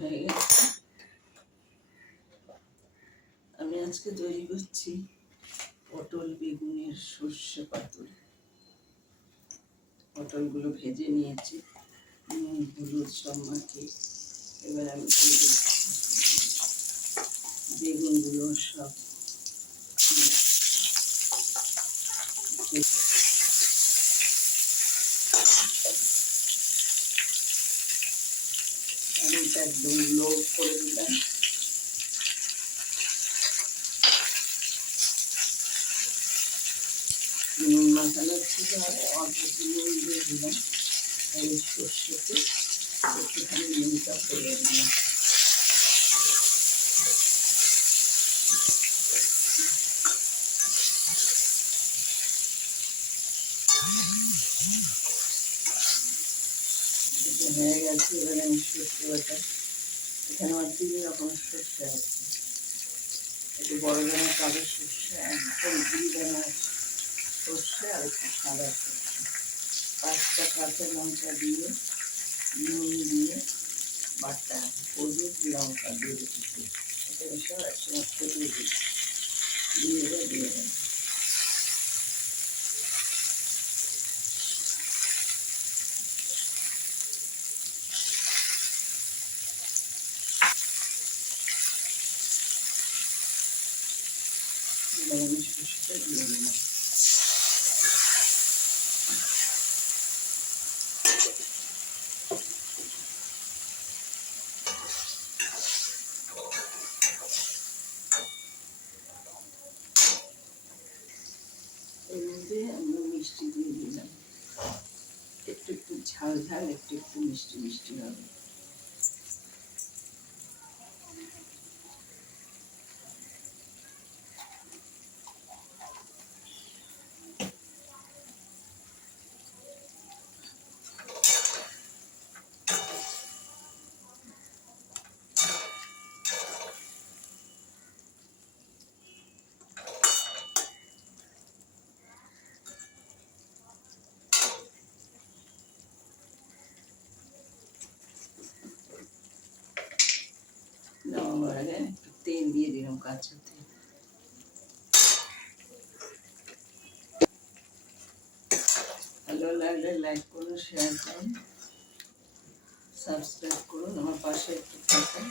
হয়ে গেছে। আমি আজকে তৈরি করছি পটল বেগুনের সর্ষে পাতুরি। পটলগুলো ভেজে নিয়েছি, নুন হলুদ সব মাখিয়ে। এবার আমি বেগুনগুলো সব আমি একদম লো করে দিলাম। নুন মাখানো ছিল, অল্প নুন দিয়ে দিলাম। এই সর্ষেতে একটুখানি নুনটা ফেলে দিলাম। হয়ে গেছে। এবার আমি সর্ষে বাটা, এখানে আমার 3 রকমের সর্ষে আছে। একটু বড় দানা কালো সর্ষে, একদম 2 দানা সর্ষে, আর একটু সাদা সর্ষে। 5টা কাঁচা লঙ্কা দিয়ে, নুন দিয়ে, বাটা হলুদ লঙ্কা দিয়ে রেখেছি। এটা সব একসঙ্গে ফেটিয়ে দিই, দিয়ে দেবো। আমি সর্ষেটা দিয়ে দিলাম। এর মধ্যে আমি মিষ্টি দিয়ে দিলাম। একটু একটু ঝাল ঝাল, একটু একটু মিষ্টি মিষ্টি হবে। নামাবার আগে একটু তেল দিয়ে দিলাম, কাঁচা তেল। ভালো লাগলে লাইক করুন, শেয়ার করুন, সাবস্ক্রাইব করুন, আমার পাশে একটু থাকুন।